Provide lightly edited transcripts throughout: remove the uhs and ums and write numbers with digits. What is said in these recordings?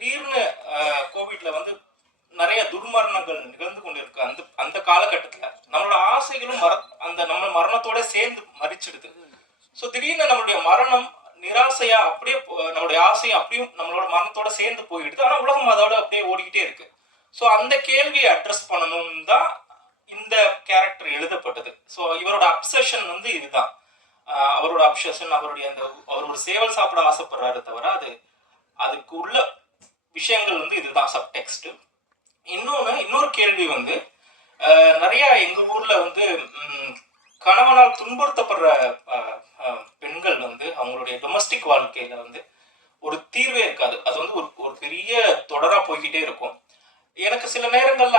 திடீர்னு கோவிட்ல வந்து நிறைய துர்மரணங்கள் நிகழ்ந்து கொண்டிருக்கு. அந்த அந்த காலகட்டத்துல நம்மளோட ஆசைகளும் அந்த நம்ம மரணத்தோட சேர்ந்து மறிச்சிடுது. ஸோ திடீர்னு நம்மளுடைய மரணம் நிராசையா அப்படியே நம்மளுடைய ஆசையும் அப்படியும் நம்மளோட மரணத்தோட சேர்ந்து போயிடுது. ஆனா உலகம் அதோட அப்படியே ஓடிக்கிட்டே இருக்கு. ஸோ அந்த கேள்வியை அட்ரஸ் பண்ணணும்னு தான் இந்த கேரக்டர் எழுதப்பட்டது. ஸோ இவரோட அப்சஷன் வந்து இதுதான். அவரோட அப்சஷன், அவருடைய அந்த அவர் ஒரு சேவல் சாப்பிட ஆசைப்படுறாரு தவிர அதுக்கு உள்ள விஷயங்கள் வந்து இதுதான் சப்டெக்ஸ்ட். இன்னொரு கேள்வி வந்து நிறைய எங்க ஊர்ல வந்து கணவனால் துன்புறுத்தப்படுற பெண்கள் வந்து அவங்களுடைய டொமஸ்டிக் வாழ்க்கையில வந்து ஒரு தீர்வே இருக்காது. அது வந்து ஒரு பெரிய தொடரா போய்கிட்டே இருக்கும். எனக்கு சில நேரங்கள்ல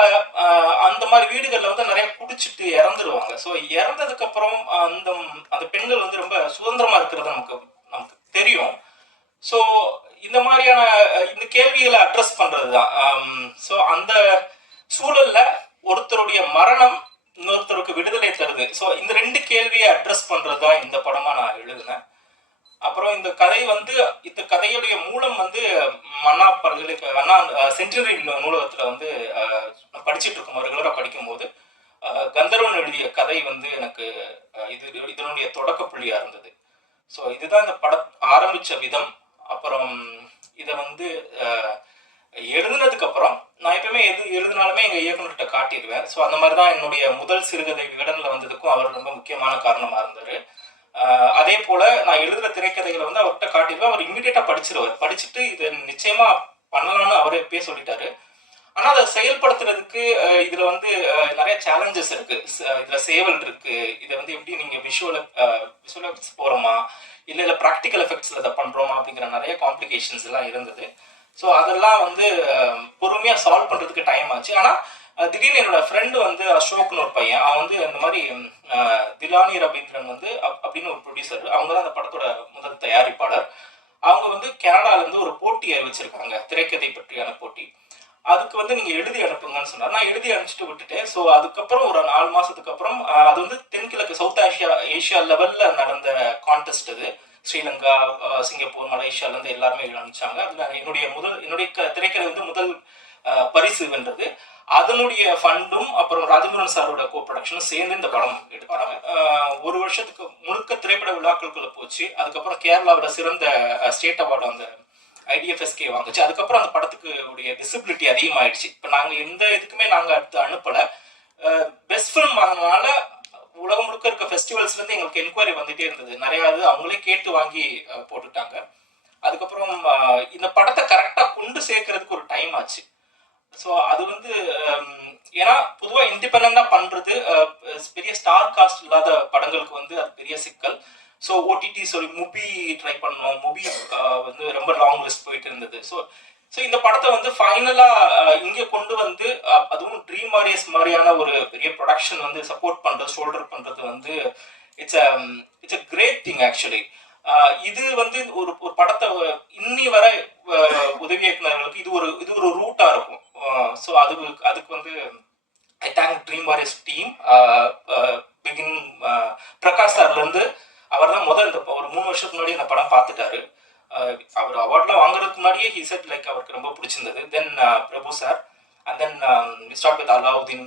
அந்த மாதிரி வீடுகள்ல வந்து நிறைய குடிச்சிட்டு இறந்துருவாங்க. ஸோ இறந்ததுக்கு அப்புறம் அந்த பெண்கள் வந்து ரொம்ப சுதந்திரமா இருக்கிறது நமக்கு தெரியும். ஸோ இந்த மாதிரியான இந்த கேள்விகளை அட்ரஸ் பண்றதுதான். ஸோ அந்த சூழல்ல ஒருத்தருடைய மரணம் இன்னொருத்தருக்கு விடுதலை தருது. ஸோ இந்த ரெண்டு கேள்வியை அட்ரஸ் பண்றதுதான் இந்த படமா நான் எழுதினேன். அப்புறம் இந்த கதையுடைய மூலம் வந்து அண்ணா சென்ச்சுரி நூலகத்துல வந்து படிச்சுட்டு இருக்கும் ரெகுலரா படிக்கும் போது கந்தர்வன் எழுதிய கதை வந்து எனக்கு இதனுடைய தொடக்க புள்ளியா இருந்தது. ஸோ இதுதான் இந்த படம் ஆரம்பிச்ச விதம். அப்புறம் இதை வந்து எழுதுனதுக்கு அப்புறம் நான் எப்பவுமே எழுதினாலுமே எங்க இயக்குநர்கிட்ட காட்டிடுவேன். ஸோ அந்த மாதிரிதான் என்னுடைய முதல் சிறுகதை விகடன்ல வந்ததுக்கும் அவர் ரொம்ப முக்கியமான காரணமா இருந்தாரு. அதே போல நான் எழுதுற திரைக்கதைகளை வந்து அவர்கிட்ட காட்டிடுவேன். அவர் இம்மிடியேட்டா படிச்சிருவார். படிச்சுட்டு இதை நிச்சயமா பண்ணலாம்னு அவரே பேச சொல்லிட்டாரு. ஆனா அதை செயல்படுத்துறதுக்கு இதுல வந்து நிறைய சேலஞ்சஸ் இருக்கு. இதுல சேவல் இருக்கு. இதை வந்து எப்படி நீங்க விஷுவல் எஃபெக்ட்ஸ் போறோமா இல்ல ப்ராக்டிக்கல் எஃபெக்ட்ஸ்ல இதை பண்றோமா அப்படிங்கிற நிறைய காம்ப்ளிகேஷன்ஸ் எல்லாம் இருந்தது. ஸோ அதெல்லாம் வந்து பொறுமையா சால்வ் பண்றதுக்கு டைம் ஆச்சு. ஆனா திடீர்னு என்னோட ஃப்ரெண்டு வந்து அசோக்னு ஒரு பையன், அவன் வந்து இந்த மாதிரி திலானி ரவீந்திரன் வந்து அப்படின்னு ஒரு ப்ரொடியூசர், அவங்க தான் அந்த படத்தோட முதல் தயாரிப்பாளர். அவங்க வந்து கனடால இருந்து ஒரு போட்டியை வச்சிருக்காங்க, திரைக்கதை பற்றியான போட்டி. அதுக்கு வந்து நீங்க எழுதி அனுப்புங்கன்னு சொன்னார். நான் எழுதி அனுப்பிச்சிட்டு விட்டுட்டேன். ஸோ அதுக்கப்புறம் ஒரு 4 மாசத்துக்கு அப்புறம் அது வந்து தென்கிழக்கு சவுத் ஏஷியா லெவல்ல நடந்த கான்டெஸ்ட். அது ஸ்ரீலங்கா, சிங்கப்பூர், மலேசியால இருந்து எல்லாருமே அனுப்பிச்சாங்க. அதுல என்னுடைய திரைக்கதை வந்து முதல் பரிசு வென்றது. அதனுடைய ஃபண்டும் அப்புறம் ராஜமுருகன் சாரோட கோ ப்ரொடக்ஷனும் சேர்ந்து இந்த படம் எடுப்பாங்க. ஒரு வருஷத்துக்கு முழுக்க திரைப்பட விழாக்களுக்குள்ள போச்சு. அதுக்கப்புறம் கேரளாவோட சிறந்த ஸ்டேட் அவார்டு அந்த IDFSK வாங்குச்சு. அதுக்கப்புறம் அந்த படத்துக்கு உடைய விசிபிலிட்டி அதிகமாயிடுச்சு. இப்போ நாங்கள் எந்த இதுக்குமே நாங்கள் அடுத்து அனுப்பலை. பெஸ்ட் ஃபிலிம் வாங்கினால உலகம் முழுக்க இருக்க ஃபெஸ்டிவல்ஸ்லேருந்து எங்களுக்கு என்கொயரி வந்துட்டே இருந்தது. நிறையா அவங்களே கேட்டு வாங்கி போட்டுட்டாங்க. அதுக்கப்புறம் இந்த படத்தை கரெக்டாக கொண்டு சேர்க்கறதுக்கு ஒரு டைம் ஆச்சு. ஸோ அது வந்து ஏன்னா பொதுவாக இண்டிபெண்டா பண்றது பெரிய ஸ்டார் காஸ்ட் இல்லாத படங்களுக்கு வந்து அது பெரிய சிக்கல். ஸோ OTT சொல்லி முபி ட்ரை பண்ணோம். முபி வந்து ரொம்ப லாங் லிஸ்ட் போயிட்டு இருந்தது. ஸோ இந்த படத்தை வந்து ஃபைனலாக இங்கே கொண்டு வந்து அதுவும் ட்ரீம் வாரியர்ஸ் மாதிரியான ஒரு பெரிய ப்ரொடக்ஷன் வந்து சப்போர்ட் பண்ணுறது, ஷோல்டர் பண்ணுறது வந்து it's a great thing actually. இது வந்து ஒரு படத்தை இன்னி வர உதவி இயக்குநர்களுக்கு இது ஒரு ரூட்டா இருக்கும். ஸோ அதுக்கு வந்து I thank dream warriors team. பிகின் பிரகாஷ் சார்ல இருந்து அவர் தான் முதல் ஒரு 3 வருஷத்துக்கு முன்னாடி இந்த படம் பார்த்துட்டாரு. அவர் அவார்ட்லாம் வாங்குறதுக்கு முன்னாடியே ஹி செட் லைக் அவருக்கு ரொம்ப பிடிச்சிருந்தது. தென் பிரபு sir and then we start with Alauddin,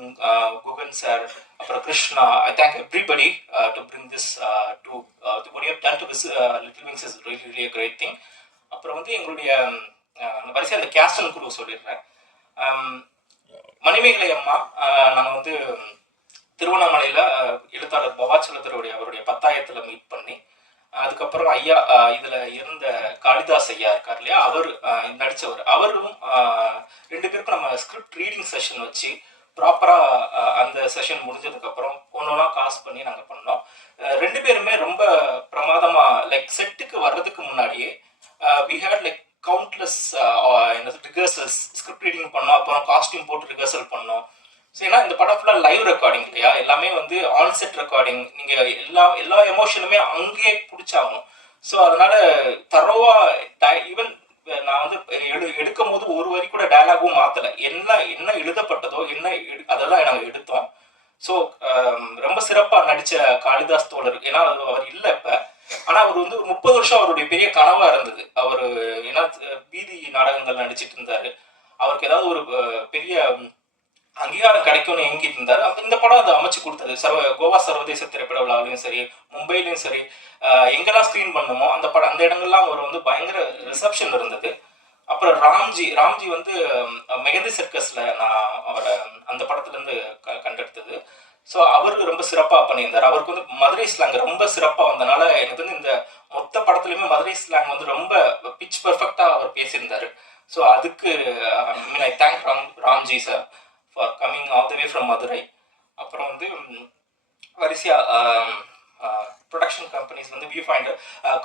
Gugan sir, அப்புறம் Krishna. I thank everybody to bring this to what you have done to this Little Wings is really a great thing. அப்புறம் வந்து எங்களுடைய வரிசை அந்த caste and crew சொல்லிடுறேன். மணிமேகலை அம்மா நாங்கள் வந்து திருவண்ணாமலையில் எழுத்தாளர் பவாச்சலத்தருடைய அவருடைய 10ஆயிரத்துல மீட் பண்ணி, அதுக்கப்புறம் ஐயா இதுல இருந்த காளிதாஸ் ஐயா இருக்கார் இல்லையா, அவர் நடிச்சவர், அவரும் 2 பேருக்கும் நம்ம ஸ்கிரிப்ட் ரீடிங் செஷன் வச்சு ப்ராப்பரா அந்த செஷன் முடிஞ்சதுக்கு அப்புறம் ஒன்னொன்னா காசு பண்ணி நாங்கள் பண்ணோம். 2 பேருமே ரொம்ப பிரமாதமா லைக் செட்டுக்கு வர்றதுக்கு முன்னாடியே we had like countless rehearsals, script reading பண்ணோம், அப்புறம் காஸ்டியூம் போட்டு ரிஹர்சல் பண்ணோம். ஸோ ஏன்னா இந்த படம் ஃபுல்லாக லைவ் ரெக்கார்டிங் இல்லையா, எல்லாமே வந்து ஆன்செட் ரெக்கார்டிங். நீங்கள் எல்லா எமோஷனுமே அங்கேயே பிடிச்சாகணும். ஸோ அதனால தரோவா ஈவன் நான் வந்து எடுக்கும் போது ஒரு வரி கூட டயலாகும் மாற்றலை. என்ன எழுதப்பட்டதோ அதெல்லாம் நாங்கள் எடுத்தோம். ஸோ ரொம்ப சிறப்பாக நடித்த காளிதாஸ் தோழர், ஏன்னா அவர் இல்லை இப்போ, ஆனா அவர் வந்து ஒரு 30 வருஷம் அவருடைய பெரிய கனவா இருந்தது. அவர் ஏன்னா வீதி நாடகங்கள் நடிச்சிட்டு இருந்தாரு. அவருக்கு ஏதாவது ஒரு பெரிய அங்கீகாரம் கிடைக்கும்னு ஏங்கிட்டு இருந்தாரு. இந்த படம் அதை அமைச்சு கொடுத்தது. கோவா சர்வதேச திரைப்பட விழாவிலையும் சரி, மும்பையிலையும் சரி, எங்கெல்லாம் ஸ்கிரீன் பண்ணுமோ அந்த படம் அந்த இடங்கள்லாம் அவர் வந்து பயங்கர ரிசப்ஷன் இருந்தது. அப்புறம் ராம்ஜி வந்து மெகந்தி சர்க்கஸ்ல நான் அவரை அந்த படத்துல இருந்து கண்டெடுத்தது. ஸோ அவருக்கு ரொம்ப சிறப்பாக பண்ணியிருந்தார். அவருக்கு வந்து மதுரை ஸ்லாங் ரொம்ப சிறப்பாக வந்தனால எனக்கு வந்து இந்த மொத்த படத்துலையுமே மதுரை ஸ்லாங் வந்து ரொம்ப பிச் பர்ஃபெக்டாக அவர் பேசியிருந்தார். ஸோ அதுக்கு I thank Ramji sir for coming all the way from Madurai. அப்புறம் வந்து வரிசையாக ப்ரொடக்ஷன் கம்பெனிஸ் வந்து View Finder,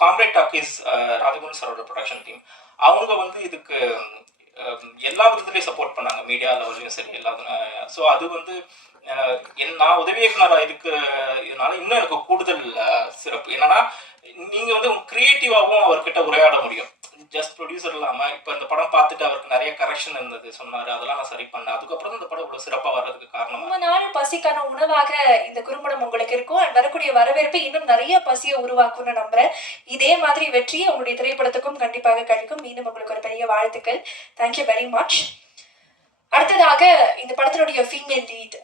Comrade Talkies, Rajaguru சாரோட ப்ரொடக்ஷன் டீம், அவங்க வந்து இதுக்கு எல்லா விதத்துலையும் சப்போர்ட் பண்ணாங்க, மீடியா லெவல்லையும் சரி எல்லாத்துலையும். ஸோ அது வந்து நான் உதவி இயக்குனராக இருக்கிறதுனால இன்னும் எனக்கு கூடுதல் சிறப்பு. என்னன்னா நீங்க வந்து கிரியேட்டிவாகவும் அவர்கிட்ட உரையாட முடியும். ஜஸ்ட் ப்ரொடியூசர் இல்லாமல் இப்போ இந்த படம் பார்த்துட்டு அவருக்கு நிறைய கரெக்ஷன் இருந்தது சொன்னார், அதெல்லாம் நான் சரி பண்ணேன். அதுக்கப்புறம் இந்த படம் இவ்வளோ சிறப்பாக வர்றதுக்கு காரணம் ரொம்ப நாள் பசிக்கான உணவாக இந்த குறும்படம் உங்களுக்கு இருக்கும். வரக்கூடிய வரவேற்பு இன்னும் நிறைய பசியை உருவாக்கும்னு நம்புறேன். இதே மாதிரி வெற்றி உங்களுடைய திரைப்படத்துக்கும் கண்டிப்பாக கிடைக்கும். மீண்டும் உங்களுக்கு ஒரு பெரிய வாழ்த்துக்கள். Thank you very much. அடுத்ததாக இந்த படத்தினுடைய ஃபீமேல் லீட்.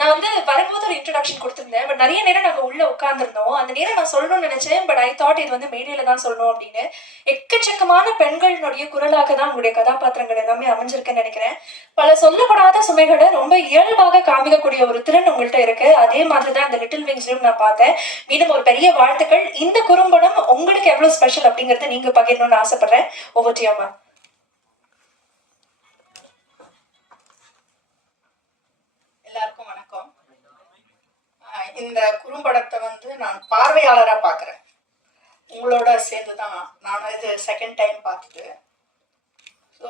நான் வந்து வரும்போது ஒரு இன்ட்ரடக்ஷன் கொடுத்துருந்தேன். பட் நிறைய நேரம் நாங்கள் உள்ள உட்காந்துருந்தோம். அந்த நேரம் நான் சொல்லணும்னு நினைச்சேன். பட் ஐ தாட் இது வந்து மேடையில தான் சொல்லணும் அப்படின்னு. எக்கச்சக்கமான பெண்களினுடைய குரலாக தான் உங்களுடைய கதாபாத்திரங்கள் எல்லாமே அமைஞ்சிருக்குன்னு நினைக்கிறேன். பல சொல்லப்படாத சுமைகளை ரொம்ப இயல்பாக காமிக்கக்கூடிய ஒரு திறன் உங்கள்கிட்ட இருக்கு. அதே மாதிரி தான் இந்த லிட்டில் விங்ஸ்லையும் நான் பார்த்தேன். மீண்டும் ஒரு பெரிய வாழ்த்துக்கள். இந்த குறும்படம் உங்களுக்கு எவ்வளவு ஸ்பெஷல் அப்படிங்கறத நீங்க பகிரணும்னு ஆசைப்படுறேன். Over to you ma'am. எல்லாருக்கும் வணக்கம். இந்த குறும்படத்தை வந்து நான் பார்வையாளராக பார்க்குறேன். உங்களோட சேர்ந்து தான் நான் இது செகண்ட் டைம் பார்த்துட்டு. ஸோ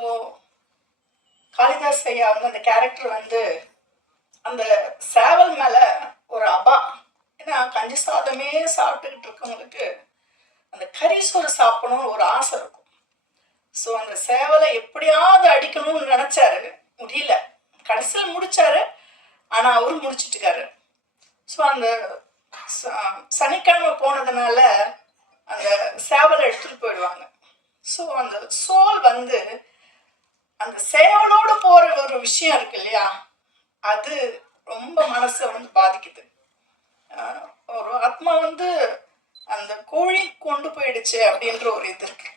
காளிதாஸ் ஐயா வந்து அந்த கேரக்டர் வந்து அந்த சேவல் மேலே ஒரு ஏன்னா கஞ்சி சாதமே சாப்பிட்டுக்கிட்டு இருக்கவங்களுக்கு அந்த கறி சோறு சாப்பிடணும்னு ஒரு ஆசை இருக்கும். ஸோ அந்த சேவலை எப்படியாவது அடிக்கணும்னு நினச்சாரு, முடியல. கடைசியில் முடிச்சாரு, ஆனால் அவரும் முடிச்சுட்டுக்காரு. ஸோ அந்த சனிக்கிழமை போனதுனால அந்த சேவலை எடுத்துகிட்டு போயிடுவாங்க. ஸோ அந்த சோல் வந்து அந்த சேவலோடு போகிற ஒரு விஷயம் இருக்கு இல்லையா, அது ரொம்ப மனசை வந்து பாதிக்குது. ஒரு ஆத்மா வந்து அந்த கோழி கொண்டு போயிடுச்சு அப்படின்ற ஒரு இது இருக்கு.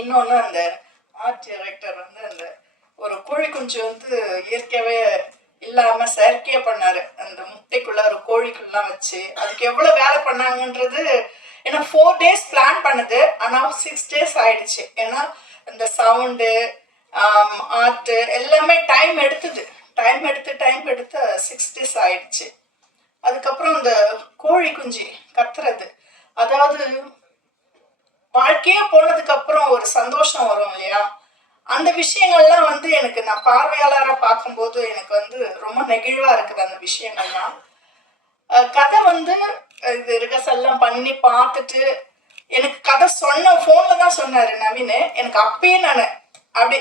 இன்னொன்று அந்த ஆர்ட் டைரக்டர் வந்து அந்த ஒரு கோழி குஞ்சு வந்து இயற்கையாகவே இல்லாம செயற்கையா பண்ணாரு. அந்த முட்டைக்குள்ள ஒரு கோழிக்குள்ளலாம் வச்சு அதுக்கு எவ்வளவு வேலை பண்ணாங்கன்றது. ஏன்னா 4 days பிளான் பண்ணது, ஆனா 6 days ஆயிடுச்சு. ஏன்னா இந்த சவுண்டு ஆர்ட் எல்லாமே டைம் எடுத்து 6 days ஆயிடுச்சு. அதுக்கப்புறம் இந்த கோழி குஞ்சு கத்துறது, அதாவது வாழ்க்கையே போனதுக்கு அப்புறம் ஒரு சந்தோஷம் வரும் இல்லையா, அந்த விஷயங்கள்லாம் வந்து எனக்கு நான் பார்வையாளராக பார்க்கும்போது எனக்கு வந்து ரொம்ப நெகிழ்வா இருக்குது அந்த விஷயங்கள்லாம். கதை வந்து இது ரிகர்சல்லாம் பண்ணி பார்த்துட்டு எனக்கு கதை ஃபோனில் தான் சொன்னார் நவீன். எனக்கு அப்பயே நான் அப்படி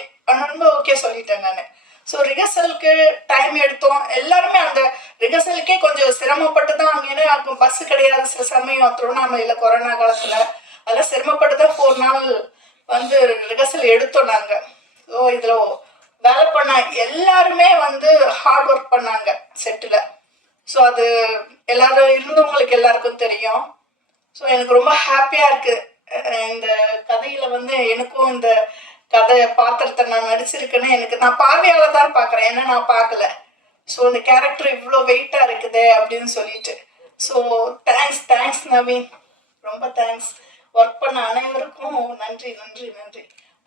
ரொம்ப ஓகே சொல்லிட்டேன் நான். ஸோ ரிகர்சலுக்கு டைம் எடுத்தோம். எல்லாருமே அந்த ரிகர்சலுக்கே கொஞ்சம் சிரமப்பட்டு தான் அங்கே அப்போ பஸ்ஸு கிடையாது சில சமயம் திருவண்ணாமலையில் கொரோனா காலத்தில். அதெல்லாம் சிரமப்பட்டு தான் 4 நாள் வந்து ரிகர்சல் எடுத்தோம் நாங்கள். ஸோ இதில் வேலை பண்ண எல்லாருமே வந்து ஹார்ட் ஒர்க் பண்ணாங்க செட்டில். ஸோ அது எல்லாரும் இருந்தவங்களுக்கு எல்லாருக்கும் தெரியும். ஸோ எனக்கு ரொம்ப ஹாப்பியாக இருக்குது. இந்த கதையில் வந்து எனக்கும் இந்த கதை பாத்திரத்தை நான் நடிச்சிருக்கேன்னு நான் பார்வையாளர் தான் பார்க்குறேன், ஏன்னா நான் பார்க்கல. ஸோ இந்த கேரக்டர் இவ்வளோ வெயிட்டாக இருக்குது அப்படின்னு சொல்லிட்டு. ஸோ தேங்க்ஸ் நவீன், ரொம்ப தேங்க்ஸ். ஒர்க் பண்ண அனைவருக்கும் நன்றி.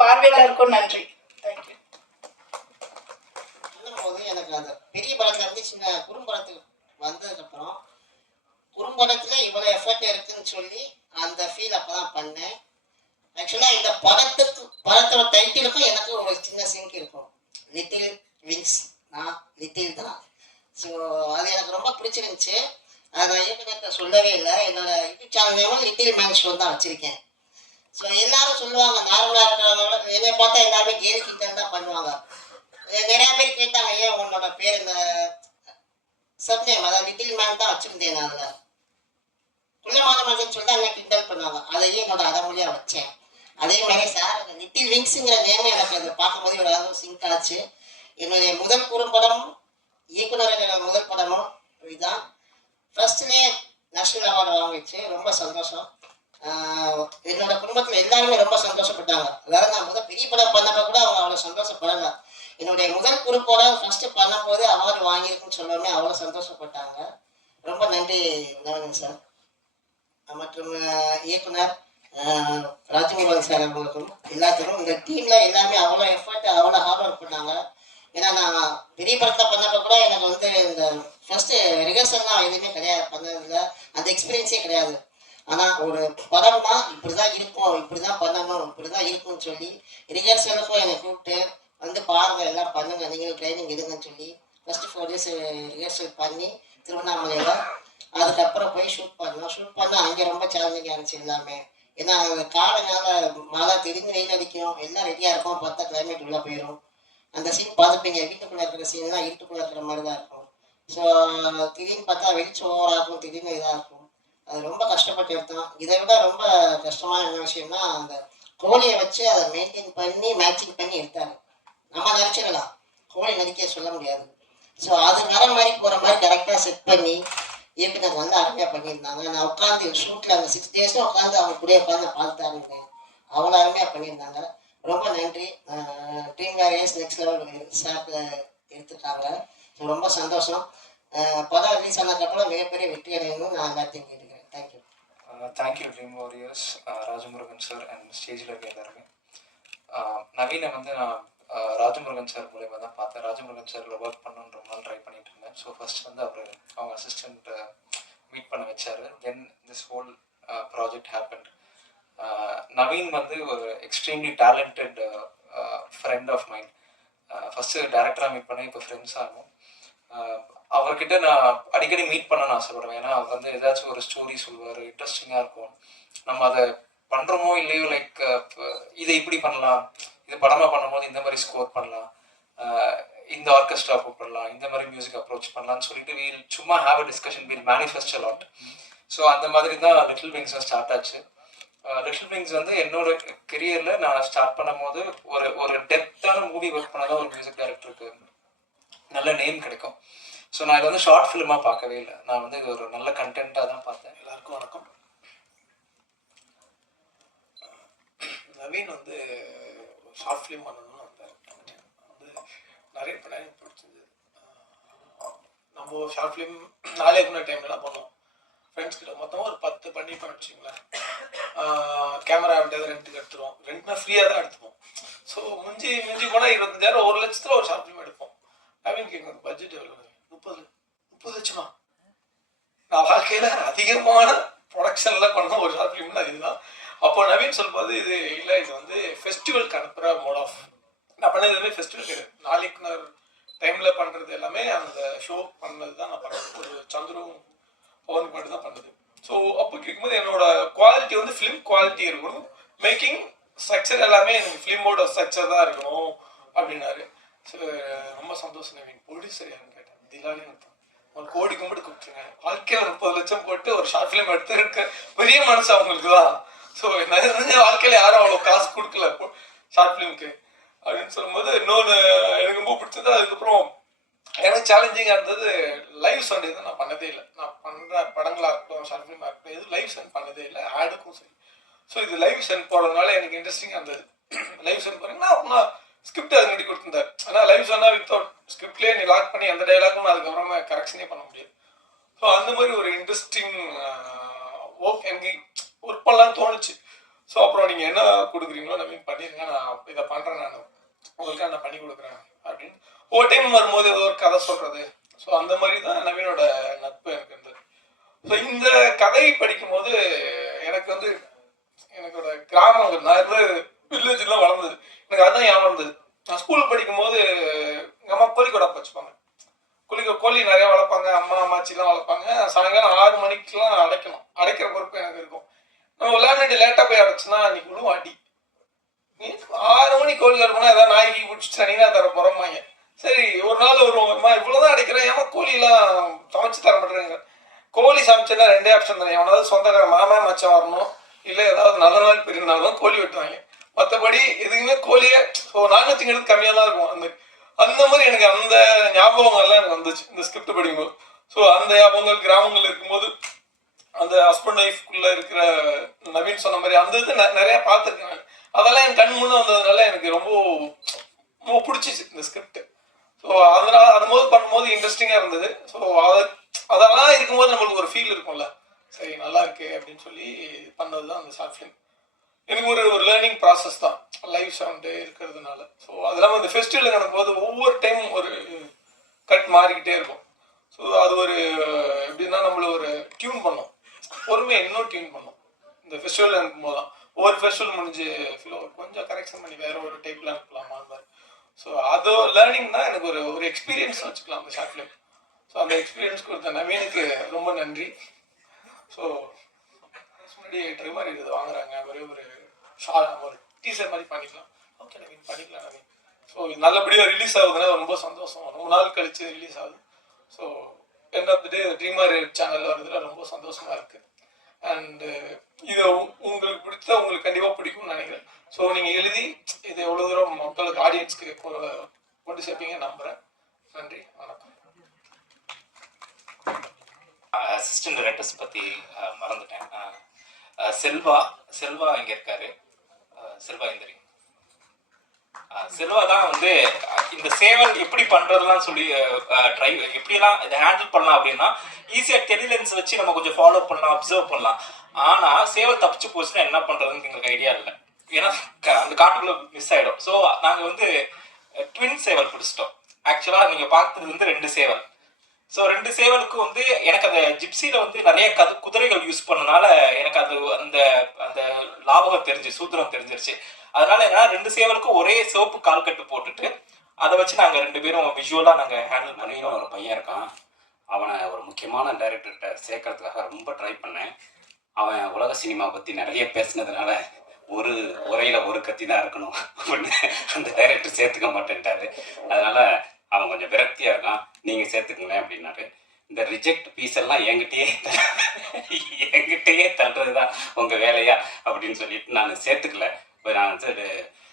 பார்வையாளருக்கும் நன்றி. தேங்க்யூ. போது எனக்கு அந்த பெரிய படத்துல இருந்து சின்ன குறும்படத்துக்கு வந்ததுக்கப்புறம் குறும்படத்துல இவ்வளோ எஃபர்ட் இருக்குன்னு சொல்லி அந்த ஃபீல் அப்பதான் பண்ணேன். ஆக்சுவலாக இந்த படத்தோட டைட்டிலுக்கும் எனக்கு ஒரு சின்ன சிங்க் இருக்கும். லிட்டில் விங்ஸ், நான் லிட்டில் தான். ஸோ அது எனக்கு ரொம்ப பிடிச்சிருந்துச்சு. அதை நான் இயக்குனர்கிட்ட சொல்லவே இல்லை. என்னோட யூடியூப் சேனல் நேமும் லிட்டில் மேன் ஷோ தான் வச்சிருக்கேன். ஸோ எல்லாரும் சொல்லுவாங்க, நார்மலாக இருக்கிறவங்களோட என்னை பார்த்தா எல்லாருமே கேலி கிட்டன் தான் பண்ணுவாங்க. நிறையா பேர் கேட்டாங்க, ஏன் உன்னோட பேர் இந்த சப்நேம் அதாவது லிட்டில் மேன் தான் வச்சுருந்தேன் நான் அதில். குள்ளமான மனிதன் சொல்லி தான் எனக்கு கிண்டல் பண்ணுவாங்க. அதையே என்னோட அடமொழியாக வச்சேன். அதே மாதிரி சார் அந்த லிட்டில் விங்ஸுங்கிற நேமே எனக்கு அதை பார்க்கும்போது ஒரு அளவு சிங்க் ஆச்சு. என்னுடைய முதல் குறும்படம் இயக்குனரோட முதல் படமும் இதுதான். ஃபர்ஸ்ட்லேயே நேஷனல் அவார்டு வாங்கிச்சு. ரொம்ப சந்தோஷம். என்னோட குடும்பத்தில் எல்லாருமே ரொம்ப சந்தோஷப்பட்டாங்க. அதாவது நான் முதல் பெரிய படம் பண்ணப்போ கூட அவங்க அவ்வளோ சந்தோஷப்படலை. என்னுடைய முதல் குறும்படம் ஃபர்ஸ்ட் பண்ணும்போது அவார்டு வாங்கியிருக்குன்னு சொன்னோடனே அவ்வளோ சந்தோஷப்பட்டாங்க. ரொம்ப நன்றி நவீன் சார் மற்றும் இயக்குனர் ராஜ்மோகன் சார் அவங்களுக்கும் எல்லாத்துக்கும். இந்த டீமில் எல்லாமே அவ்வளோ எஃபர்ட் அவ்வளோ ஹார்ட் ஒர்க் பண்ணாங்க. ஏன்னா நான் பெரிய படத்தில் பண்ணப்போ கூட எனக்கு வந்து இந்த ஃபர்ஸ்ட்டு ரிஹர்சல்லாம் எதுவுமே கிடையாது, பண்ணதில்லை, அந்த எக்ஸ்பீரியன்ஸே கிடையாது. ஆனால் ஒரு படம்னா இப்படி தான் இருக்கும், இப்படி தான் பண்ணணும், இப்படி தான் இருக்கும்னு சொல்லி ரிஹர்சலுக்கும் என்னை கூப்பிட்டு வந்து பாருங்கள், எல்லாம் பண்ணுங்கள், நீங்களும் ட்ரைனிங் எடுங்கன்னு சொல்லி ஃபஸ்ட்டு 4 days ரிஹர்சல் பண்ணி திருவண்ணாமலையில் அதுக்கப்புறம் போய் ஷூட் பண்ணால் அங்கே ரொம்ப சேலஞ்சிங்காக இருந்துச்சு எல்லாமே. ஏன்னா அந்த காலனால மழை திடீர்னு வெயில் அடிக்கும், எல்லாம் ரெடியாக இருக்கும், பார்த்தா கிளைமேட் உள்ளே போயிடும். அந்த சீன் பார்த்துப்பீங்க, வீட்டுக்குள்ளே இருக்கிற சீன்லாம் இருட்டுக்குள்ளே இருக்கிற மாதிரி தான் இருக்கும். ஸோ திடீர்னு பார்த்தா வெளிச்சம் ஓவராக இருக்கும், திடீர்னு இதாக இருக்கும். அது ரொம்ப கஷ்டப்பட்டு எடுத்தோம். இதை விட ரொம்ப கஷ்டமான என்ன விஷயம்னா அந்த கோழியை வச்சு அதை மெயின்டைன் பண்ணி மேட்சிங் பண்ணி எடுத்தாரு. நம்ம நடிச்சிடலாம், கோழி நடிக்க சொல்ல முடியாது. ஸோ அது வர மாதிரி போகிற மாதிரி கரெக்டாக செட் பண்ணி இயக்குனர் வந்து அருமையாக பண்ணியிருந்தாங்க. நான் உட்காந்து ஷூட்டில் அந்த 6 days உட்காந்து அவங்க கூட உட்காந்து பார்த்துட்டாங்க. அவ்வளோ அருமையாக பண்ணியிருந்தாங்க. ரொம்ப நன்றி. Team various next level sir எடுத்துருக்காங்க. ஸோ ரொம்ப சந்தோஷம். படம் ரிலீஸ் ஆனதுக்கப்புறம் மிகப்பெரிய வெற்றி அடையணும்னு நான் எல்லாத்தையும் கேட்டுக்கிறேன். Thank you. Thank you dream warriors, Rajamurugan sir and ஸ்டேஜில் இருக்க எல்லாருமே. நவீனை வந்து நான் ராஜமுருகன் சார் மூலயமா தான் பார்த்தேன். ராஜமுருகன் சாரில் ஒர்க் பண்ணணுன்ற ரொம்ப நாள் ட்ரை பண்ணிட்டு இருந்தேன். ஸோ ஃபர்ஸ்ட் வந்து அவர் அவங்க அசிஸ்டண்ட் மீட் பண்ண வச்சார். Then this whole project happened. Naveen வந்து ஒரு extremely talented friend of mind. First டேரக்டராக மீட் பண்ணேன், இப்போ ஃப்ரெண்ட்ஸ் ஆகும். அவர்கிட்ட நான் அடிக்கடி மீட் பண்ணணும்னு ஆசைப்படுவேன். ஏன்னா அவர் வந்து ஏதாச்சும் ஒரு ஸ்டோரி சொல்லுவார், இன்ட்ரெஸ்டிங்காக இருக்கும். நம்ம அதை பண்ணுறோமோ இல்லையோ, லைக் இதை இப்படி பண்ணலாம், இது படமாக பண்ணும்போது இந்த மாதிரி ஸ்கோர் பண்ணலாம், இந்த ஆர்கெஸ்ட்ரா கூப்பிடலாம், இந்த மாதிரி மியூசிக் அப்ரோச் பண்ணலாம்னு சொல்லிட்டு வீல் சும்மா have a discussion, we'll manifest a lot. So அந்த மாதிரி தான் லிட்டில் விங்ஸ் ஸ்டார்ட் ஆச்சு. லிட்டில் விங்ஸ் வந்து என்னோட கெரியரில் நான் ஸ்டார்ட் பண்ணும் போது ஒரு டெப்த்தான மூவி ஒர்க் பண்ணாதான் ஒரு மியூசிக் டைரக்டருக்கு நல்ல நேம் கிடைக்கும். ஸோ நான் இதை வந்து ஷார்ட் ஃபிலிமாக பார்க்கவே இல்லை, நான் வந்து ஒரு நல்ல கண்டென்ட்டாக தான் பார்த்தேன். எல்லாருக்கும் வணக்கம். நவீன் வந்து ஷார்ட் ஃபிலிம் பண்ணணும்னு வந்தார். வந்து நிறைய படம் எனக்கு பிடிச்சிருந்தது. நம்ம ஷார்ட் ஃபிலிம் 4 இயக்குனர் டைம்லலாம் பண்ணோம். ஃப்ரெண்ட்ஸ் கிட்ட மொத்தமாக ஒரு 10 பண்ணிப்போம் வச்சுங்களேன். கேமரா வேண்டியது ரெண்ட்டுக்கு எடுத்துருவோம். ரெண்ட்னா ஃப்ரீயாக தான் எடுத்துப்போம். ஸோ மிஞ்சி போனால் 25,000 1 லட்சத்தில் ஒரு ஷார்ட் ஃபிலிம் எடுப்போம். நவீன் கேட்குறது பட்ஜெட் எவ்வளோ? 30 லட்சமா? நான் வாழ்க்கையில் அதிகமான ப்ரொடக்ஷன்லாம் பண்ண ஒரு ஷார்ட் ஃபிலிம்னா இதுதான். அப்போ நவீன் சொல்லும்போது இது இல்லை, இது வந்து ஃபெஸ்டிவலுக்கு அனுப்புகிற மோட் ஆஃப். நான் பண்ணது எல்லாமே ஃபெஸ்டிவல் கிடையாது. 4 இயக்குனர் டைமில் பண்ணுறது எல்லாமே அந்த ஷோ பண்ணது தான் நான் பண்ணேன். ஒரு சந்துரும் பவனுக்கு மட்டும் தான் பண்ணது. ஸோ அப்போ கேட்கும்போது என்னோட குவாலிட்டி வந்து ஃபிலிம் குவாலிட்டி இருக்கணும், மேக்கிங் ஸ்ட்ரக்சர் எல்லாமே எனக்கு ஃபிலிமோட ஸ்ட்ரக்சர் தான் இருக்கணும் அப்படின்னாரு. ஸோ ரொம்ப சந்தோஷம். நவீன் ப்ரொடியூசர் யாருன்னு கேட்டேன். திலானி ஒரு கோடி கும்பிட்டு கூப்பிட்டுருங்க. வாழ்க்கையில் 30 லட்சம் போட்டு ஒரு ஷார்ட் ஃபிலிம் எடுத்து இருக்க பெரிய மனசு அவங்களுக்கு தான். ஸோ வாழ்க்கையில் யாரும் அவ்வளோ காசு கொடுக்கல ஷார்ட் ஃபிலிமுக்கு அப்படின்னு சொல்லும்போது இன்னொன்று எனக்கு ரொம்ப பிடிச்சது. அதுக்கப்புறம் எனக்கு சேலஞ்சிங்காக இருந்தது லைவ் சவுண்ட். இது நான் பண்ணதே இல்லை. நான் பண்ணுற படங்களாக இருக்கட்டும், ஷார்ட் ஃபிலிமாக இருக்கட்டும், எதுவும் லைவ் சென்ட் பண்ணதே இல்லை, ஆடுக்கும் சரி. ஸோ இது லைவ் சென்ட் போடுறதுனால எனக்கு இன்ட்ரெஸ்டிங்காக இருந்தது. லைவ் சென்ட் பண்ணீங்கன்னா அப்படின்னா ஸ்கிரிப்ட் அது கட்டி கொடுத்துருந்தார். ஆனால் லைவ் சொன்னால் வித்தவுட் ஸ்கிரிப்ட்லேயே நீ லாக் பண்ணி அந்த டைலாக்கும் அதுக்கப்புறமா கரெக்ஷனே பண்ண முடியாது. ஸோ அந்த மாதிரி ஒரு இன்ட்ரெஸ்டிங் ஒர்க் எனக்கு ஒர்க் பண்ணலான்னு தோணுச்சு. ஸோ அப்புறம் நீங்கள் என்ன கொடுக்குறீங்களோ நவீன் பண்ணிடுங்க, நான் இதை பண்ணுறேன், நான் உங்களுக்காக நான் பண்ணி கொடுக்குறேன் அப்படின்னு ஒவ்வொரு டைம் வரும்போது ஏதோ ஒரு கதை சொல்கிறது. ஸோ அந்த மாதிரி தான் நவீனோட நட்பு எனக்கு இருந்தது. ஸோ இந்த கதையை படிக்கும்போது எனக்கு வந்து எனக்கோட கிராமங்கள் நான் வில்லேஜ்லாம் வளர்ந்தது, எனக்கு அதுதான் ஞாபகம் இருந்தது. நான் ஸ்கூல் படிக்கும்போது எங்கள் அம்மா கோழிக்கோடை வச்சுப்பாங்க. கோழி நிறையா வளர்ப்பாங்க, அம்மாச்சிலாம் வளர்ப்பாங்க. சாயங்காலம் 6 மணிக்கெலாம் அடைக்கிற பொறுப்பு எனக்கு இருக்கும். நம்ம விளையாண்டு லேட்டாக போய் அடைச்சுன்னா அன்றைக்கி விழுவும் அடி. 6 மணி கோழி போனால் ஏதாவது நாய்க்கு பிடிச்சி தனியாக தர போகிறோம்மாங்க. சரி ஒரு நாள் வருவோம்மா இவ்வளோதான் அடைக்கிறேன், ஏமா கோழியெல்லாம் சமைச்சு தர மாட்டேங்க. கோழி சமைச்சேன்னா 2 ஆப்ஷன் தான். எவனாவது சொந்தக்கார மாமா மச்சம் வரணும், இல்லை ஏதாவது நல்ல நாள் பெரியனாலும் கோழி வெட்டுவாங்க. மற்றபடி எதுவுமே கோழியே நான்வெஜ்ங்கிறது கம்மியாக தான் இருக்கும். அந்த மாதிரி எனக்கு அந்த ஞாபகங்கள்லாம் எனக்கு வந்துச்சு இந்த ஸ்கிரிப்ட் படிக்கும்போது. ஸோ அந்த ஞாபகங்கள் கிராமங்கள் இருக்கும்போது அந்த ஹஸ்பண்ட் ஒய்ஃப்குள்ள இருக்கிற நவீன் சொன்ன மாதிரி அந்த இது நிறைய பார்த்துருக்கேன் நான். அதெல்லாம் என் கண் முன்னே வந்ததுனால எனக்கு ரொம்ப பிடிச்சிச்சு இந்த ஸ்கிரிப்ட். ஸோ அதனால் அதுபோது பண்ணும்போது இன்ட்ரெஸ்டிங்காக இருந்தது. ஸோ அதெல்லாம் இருக்கும்போது நம்மளுக்கு ஒரு ஃபீல் இருக்கும்ல, சரி நல்லா இருக்கு அப்படின்னு சொல்லி பண்ணது தான் அந்த ஷார்ட் ஃபிலிம். எனக்கு ஒரு லேர்னிங் ப்ராசஸ் தான் லைவ் சவுண்டு இருக்கிறதுனால. ஸோ அது இல்லாமல் இந்த ஃபெஸ்டிவலுக்கு எனக்கு போது ஒவ்வொரு டைம் ஒரு கட் மாறிக்கிட்டே இருக்கும். ஸோ அது ஒரு எப்படின்னா நம்மள ஒரு டியூன் பண்ணும், பொறுமையை இன்னும் டியூன் பண்ணும். இந்த ஃபெஸ்டிவல் அனுப்பும் போது தான் ஒவ்வொரு ஃபெஸ்டிவல் முடிஞ்சு கொஞ்சம் கரெக்ஷன் பண்ணி வேற ஒரு டைப்ல அனுப்பலாமா அந்த மாதிரி. ஸோ அது லேர்னிங் தான் எனக்கு ஒரு எக்ஸ்பீரியன்ஸ் வச்சுக்கலாம் அந்த ஷார்ட் ஃபிலிம். ஸோ அந்த எக்ஸ்பீரியன்ஸ் கொடுத்த நவீனுக்கு ரொம்ப நன்றி. ஸோ முன்னாடி ட்ரை மாதிரி இது வாங்குறாங்க, ஒரு டீசர் மாதிரி பண்ணிக்கலாம். ஓகே நவீன் பண்ணிக்கலாம் நவீன். ஸோ நல்லபடியாக ரிலீஸ் ஆகுதுன்னா ரொம்ப சந்தோஷம். ரொம்ப நாள் கழிச்சு ரிலீஸ் ஆகுது. So end of the day Dreamer சேனலில் வரதுல ரொம்ப சந்தோஷமா இருக்கு. அண்டு இதை உங்களுக்கு பிடிச்சா உங்களுக்கு கண்டிப்பாக பிடிக்கும்னு நினைக்கிறேன். ஸோ நீங்கள் எழுதி இதை எவ்வளோ தூரம் மக்களுக்கு ஆடியன்ஸ்க்கு கொண்டு சேர்ப்பீங்க நம்புகிறேன். நன்றி, வணக்கம். அசிஸ்டன்ட் டைரக்டர்ஸ் பற்றி மறந்துட்டேன். செல்வா இங்கே இருக்காரு. செல்வா இந்திரி செல்வா தான் வந்து இந்த சேவல் எப்படி பண்றதுலாம் சொல்லி எப்படிலாம் இதை ஹேண்டில் பண்ணலாம் அப்படின்னா ஈஸியா டெலிலென்ஸ் வச்சு நம்ம கொஞ்சம் ஃபாலோ பண்ணலாம், அப்சர்வ் பண்ணலாம். ஆனா சேவல் தப்பிச்சு போச்சுன்னா என்ன பண்றதுன்னு எங்களுக்கு ஐடியா இல்லை. ஏன்னா அந்த காட்டுக்குள்ள மிஸ் ஆயிடும். ஸோ நாங்க வந்து ட்வின் சேவல் பிடிச்சிட்டோம். ஆக்சுவலா நீங்க பார்த்தது வந்து 2 சேவல். ஸோ 2 சேவலுக்கு வந்து எனக்கு அந்த ஜிப்சியில வந்து நிறைய குதிரைகள் யூஸ் பண்ணனால எனக்கு அது அந்த அந்த லாபகம் சூத்திரம் தெரிஞ்சிருச்சு. அதனால என்ன 2 சேவலுக்கும் ஒரே சிவப்பு கால்கட்டு போட்டுட்டு அதை வச்சு நாங்கள் 2 பேரும் விஷுவலா நாங்கள் ஹேண்டில் பண்ணிடுவோம். ஒரு பையன் இருக்கான், அவனை ஒரு முக்கியமான டைரக்டர்கிட்ட சேர்க்கறதுக்காக ரொம்ப ட்ரை பண்ணேன். அவன் உலக சினிமா பற்றி நிறைய பேசினதுனால ஒரு உரையில ஒரு கத்தி தான் இருக்கணும் அப்படின்னு அந்த டைரக்டர் சேர்த்துக்க மாட்டேன்ட்டாரு. அதனால அவன் கொஞ்சம் விரக்தியா இருக்கான், நீங்க சேர்த்துக்கங்களேன் அப்படின்னாரு. இந்த ரிஜெக்ட் பீஸ் எல்லாம் என்கிட்டயே தள்ளுறதுதான் உங்க வேலையா அப்படின்னு சொல்லிட்டு நான் சேர்த்துக்கல. நான் வந்து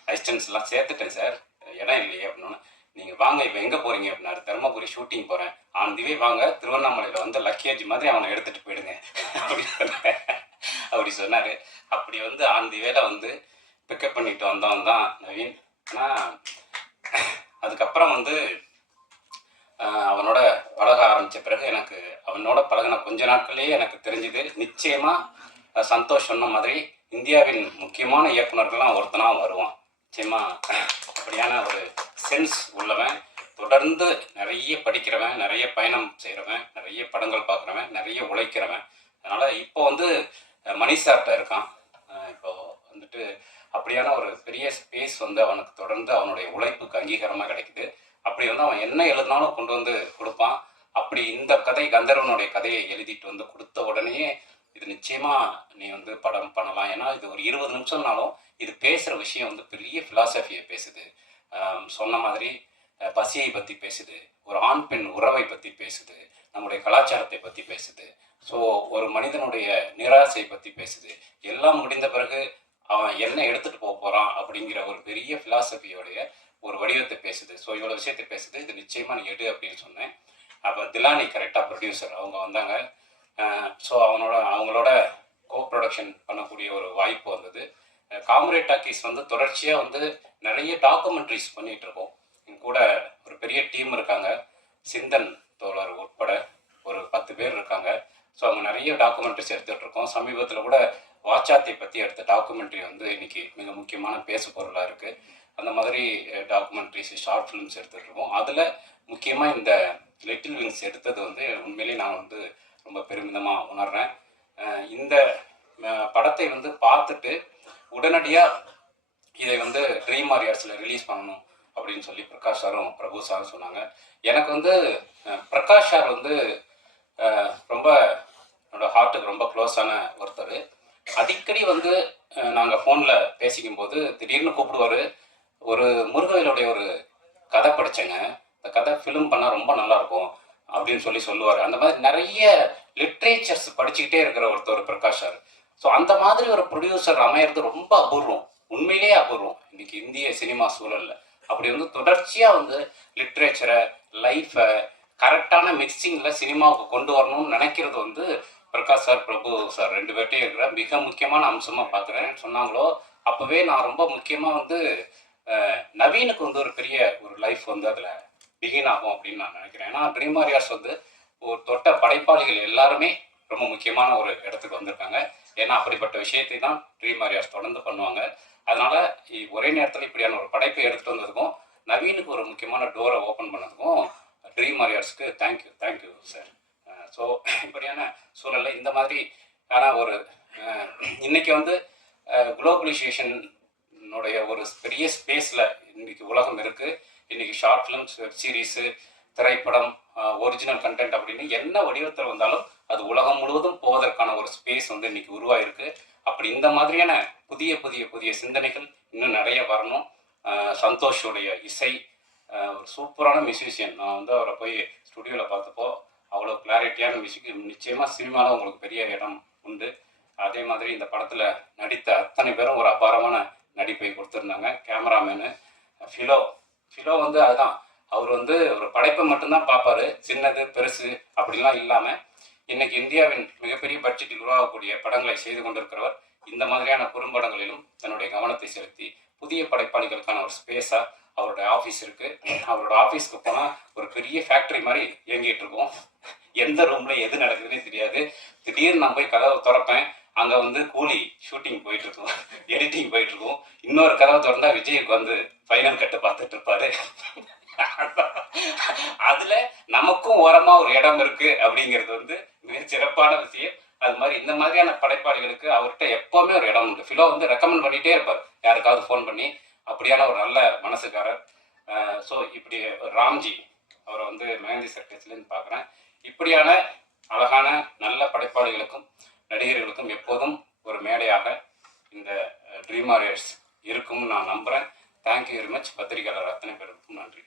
அசிஸ்டன்ஸ் எல்லாம் சேர்த்துட்டேன் சார், இடம் இல்லையே அப்படின்னு. நீங்கள் வாங்க, இப்போ எங்கே போகிறீங்க அப்படின்னாரு. தருமபுரி ஷூட்டிங் போகிறேன். ஆந்திவே வாங்க, திருவண்ணாமலையில் வந்து லக்கேஜ் மாதிரி அவனை எடுத்துகிட்டு போயிடுங்க அப்படி சொன்னார். அப்படி வந்து ஆந்திவேல வந்து பிக்கப் பண்ணிட்டு வந்தவன் தான் நவீன். ஆனால் அதுக்கப்புறம் வந்து அவனோட பழக ஆரம்பித்த பிறகு எனக்கு அவனோட பழகின கொஞ்ச நாட்களே எனக்கு தெரிஞ்சுது, நிச்சயமாக சந்தோஷ் சொன்ன மாதிரி இந்தியாவின் முக்கியமான இயக்குனர்கள்லாம் ஒருத்தனாக வருவான். நிச்சயமாக அப்படியான ஒரு சென்ஸ் உள்ளவன், தொடர்ந்து நிறைய படிக்கிறவன், நிறைய பயணம் செய்கிறவன், நிறைய படங்கள் பார்க்குறவன், நிறைய உழைக்கிறவன். அதனால் இப்போ வந்து மணிசார்ட்ட இருக்கான். இப்போ வந்துட்டு அப்படியான ஒரு பெரிய ஸ்பேஸ் வந்து அவனுக்கு தொடர்ந்து அவனுடைய உழைப்புக்கு அங்கீகாரமாக கிடைக்குது. அப்படி வந்து அவன் என்ன எழுதினாலும் கொண்டு வந்து கொடுப்பான். அப்படி இந்த கதை கந்தர்வனுடைய கதையை எழுதிட்டு வந்து கொடுத்த உடனே இது நிச்சயமாக நீ வந்து படம் பண்ணலாம். ஏன்னா இது ஒரு 20 நிமிஷம்னாலும் இது பேசுகிற விஷயம் வந்து பெரிய ஃபிலாசபியை பேசுது. சொன்ன மாதிரி பசியை பற்றி பேசுது, ஒரு ஆண் பெண் உறவை பற்றி பேசுது, நம்முடைய கலாச்சாரத்தை பற்றி பேசுது. ஸோ ஒரு மனிதனுடைய நிராசை பற்றி பேசுது. எல்லாம் முடிந்த பிறகு அவன் என்ன எடுத்துகிட்டு போகிறான் அப்படிங்கிற ஒரு பெரிய ஃபிலாசபியோடைய ஒரு வடிவத்தை பேசுது. ஸோ இவ்வளோ விஷயத்தை பேசுது. இது நிச்சயமாக நீ எடு அப்படின்னு சொன்னேன். அப்போ திலானி கரெக்டாக ப்ரொடியூசர் அவங்க வந்தாங்க. ஸோ அவங்களோட கோ ப்ரொடக்ஷன் பண்ணக்கூடிய ஒரு வாய்ப்பு வந்தது. காம்ரேட் டாக்கீஸ் வந்து தொடர்ச்சியாக வந்து நிறைய டாக்குமெண்ட்ரிஸ் பண்ணிகிட்டு இருக்கோம். எங்க கூட ஒரு பெரிய டீம் இருக்காங்க, சிந்தன் தோழர் உட்பட ஒரு 10 பேர் இருக்காங்க. ஸோ அவங்க நிறைய டாக்குமெண்ட்ரிஸ் எடுத்துகிட்டு இருக்கோம். சமீபத்தில் கூட வாச்சாத்தை பற்றி எடுத்த டாக்குமெண்ட்ரி வந்து இன்னைக்கு மிக முக்கியமான பேசு பொருளாக இருக்குது. அந்த மாதிரி டாக்குமெண்ட்ரிஸ், ஷார்ட் ஃபிலிம்ஸ் எடுத்துகிட்டு இருக்கோம். அதில் முக்கியமாக இந்த லிட்டில் விங்ஸ் எடுத்தது வந்து உண்மையிலேயே நான் வந்து ரொம்ப பெருமிதமாக உணர்றேன். இந்த படத்தை வந்து பார்த்துட்டு உடனடியாக இதை வந்து ட்ரீம் வாரியர்ஸில் ரிலீஸ் பண்ணணும் அப்படின்னு சொல்லி பிரகாஷ் சாரும் பிரபு சாரும் சொன்னாங்க. எனக்கு வந்து பிரகாஷ் சார் வந்து ரொம்ப என்னோட ஹார்ட்டுக்கு ரொம்ப க்ளோஸான ஒருத்தர். அடிக்கடி வந்து நாங்கள் ஃபோனில் பேசிக்கும் போது திடீர்னு கூப்பிடுவார். ஒரு முருகவேலுடைய ஒரு கதை படித்தேங்க, இந்த கதை ஃபிலிம் பண்ணால் ரொம்ப நல்லாயிருக்கும், அப்படின்னு சொல்லுவார். அந்த மாதிரி நிறைய லிட்ரேச்சர்ஸ் படிச்சுக்கிட்டே இருக்கிற ஒருத்தர் பிரகாஷ் சார். ஸோ அந்த மாதிரி ஒரு ப்ரொடியூசர் அமையிறது ரொம்ப அபூர்வம், உண்மையிலேயே அபூர்வம் இன்னைக்கு இந்திய சினிமா சூழலில். அப்படி வந்து தொடர்ச்சியாக வந்து லிட்ரேச்சரை, லைஃப்பை கரெக்டான மிக்சிங்கில் சினிமாவுக்கு கொண்டு வரணும்னு நினைக்கிறது வந்து பிரகாஷ் சார், பிரபு சார் 2 பேர்ட்டையும் இருக்கிற மிக முக்கியமான அம்சமாக பார்க்குறேன். சொன்னாங்களோ அப்போவே நான் ரொம்ப முக்கியமாக வந்து நவீனுக்கு வந்து ஒரு பெரிய ஒரு லைஃப் வந்து அதில் பிகின் ஆகும் அப்படின்னு நான் நினைக்கிறேன். ஏன்னா ட்ரீம் வாரியர்ஸ் வந்து ஒரு தொட்ட படைப்பாளிகள் எல்லாருமே ரொம்ப முக்கியமான ஒரு இடத்துக்கு வந்திருக்காங்க. ஏன்னா அப்படிப்பட்ட விஷயத்தை தான் ட்ரீம் வாரியர்ஸ் தொடர்ந்து பண்ணுவாங்க. அதனால ஒரே நேரத்தில் இப்படியான ஒரு படைப்பை எடுத்துகிட்டு வந்ததுக்கும் நவீனுக்கு ஒரு முக்கியமான டோரை ஓப்பன் பண்ணதுக்கும் ட்ரீம் வாரியர்ஸ்க்கு தேங்க்யூ சார். ஸோ இப்படியான சூழலில் இந்த மாதிரி ஆனால் ஒரு இன்னைக்கு வந்து குளோபலைசேஷனுடைய ஒரு பெரிய ஸ்பேஸில் இன்னைக்கு உலகம் இருக்குது. இன்னைக்கு ஷார்ட் ஃபிலிம்ஸ், வெப் சீரிஸு, திரைப்படம், ஒரிஜினல் கண்டென்ட் அப்படின்னு என்ன வடிவத்தில் வந்தாலும் அது உலகம் முழுவதும் போவதற்கான ஒரு ஸ்பேஸ் வந்து இன்னைக்கு உருவாயிருக்கு. அப்படி இந்த மாதிரியான புதிய சிந்தனைகள் இன்னும் நிறைய வரணும். சந்தோஷோடைய இசை ஒரு சூப்பரான மியூசிஷியன். நான் வந்து அவரை போய் ஸ்டுடியோவில் பார்த்தப்போ அவ்வளோ கிளாரிட்டியான மியூசிக். நிச்சயமாக சினிமாவில் உங்களுக்கு பெரிய இடம் உண்டு. அதே மாதிரி இந்த படத்தில் நடித்த அத்தனை பேரும் ஒரு அபாரமான நடிப்பை கொடுத்துருந்தாங்க. கேமராமேனு ஃபிலோ வந்து அதுதான், அவர் வந்து ஒரு படைப்பை மட்டும்தான் பார்ப்பாரு, சின்னது பெருசு அப்படிலாம் இல்லாமல் இன்னைக்கு இந்தியாவின் மிகப்பெரிய பட்ஜெட்டில் உருவாகக்கூடிய படங்களை செய்து கொண்டிருக்கிறவர். இந்த மாதிரியான குறும்படங்களிலும் தன்னுடைய கவனத்தை செலுத்தி புதிய படைப்பாளிகளுக்கான ஒரு ஸ்பேஸாக அவருடைய ஆஃபீஸ் இருக்குது. அவரோட ஆஃபீஸ்க்கு போனால் ஒரு பெரிய ஃபேக்ட்ரி மாதிரி இயங்கிட்டு இருக்கும். எந்த ரூமில் எது நடக்குதுன்னே தெரியாது. திடீர்னு நான் போய் கதவை திறப்பேன், அங்கே வந்து கூலி ஷூட்டிங் போயிட்டுருக்கும், எடிட்டிங் போயிட்டுருக்கும். இன்னொரு கதவை திறந்தா விஜய்க்கு வந்து ஃபைனல் கட்டு பார்த்துட்டு இருப்பாரு. அதில் நமக்கும் ஓரமாக ஒரு இடம் இருக்குது அப்படிங்கிறது வந்து மிக சிறப்பான விஷயம். அது மாதிரி இந்த மாதிரியான படைப்பாளிகளுக்கு அவர்கிட்ட எப்போவுமே ஒரு இடம் உண்டு. ஃபிலோ வந்து ரெக்கமெண்ட் பண்ணிகிட்டே இருப்பார் யாருக்காவது ஃபோன் பண்ணி. அப்படியான ஒரு நல்ல மனசுக்காரர். ஸோ இப்படி ராம்ஜி அவரை வந்து மெஹந்தி சர்க்கஸ்லேருந்து பார்க்குறேன். இப்படியான அழகான நல்ல படைப்பாளிகளுக்கும் நடிகர்களுக்கும் எப்போதும் ஒரு மேடையாக இந்த ட்ரீம் வாரியர்ஸ் இருக்கும்னு நான் நம்புகிறேன். Thank you very much. பத்திரிகையாளர் அத்தனை பேருக்கும் நன்றி.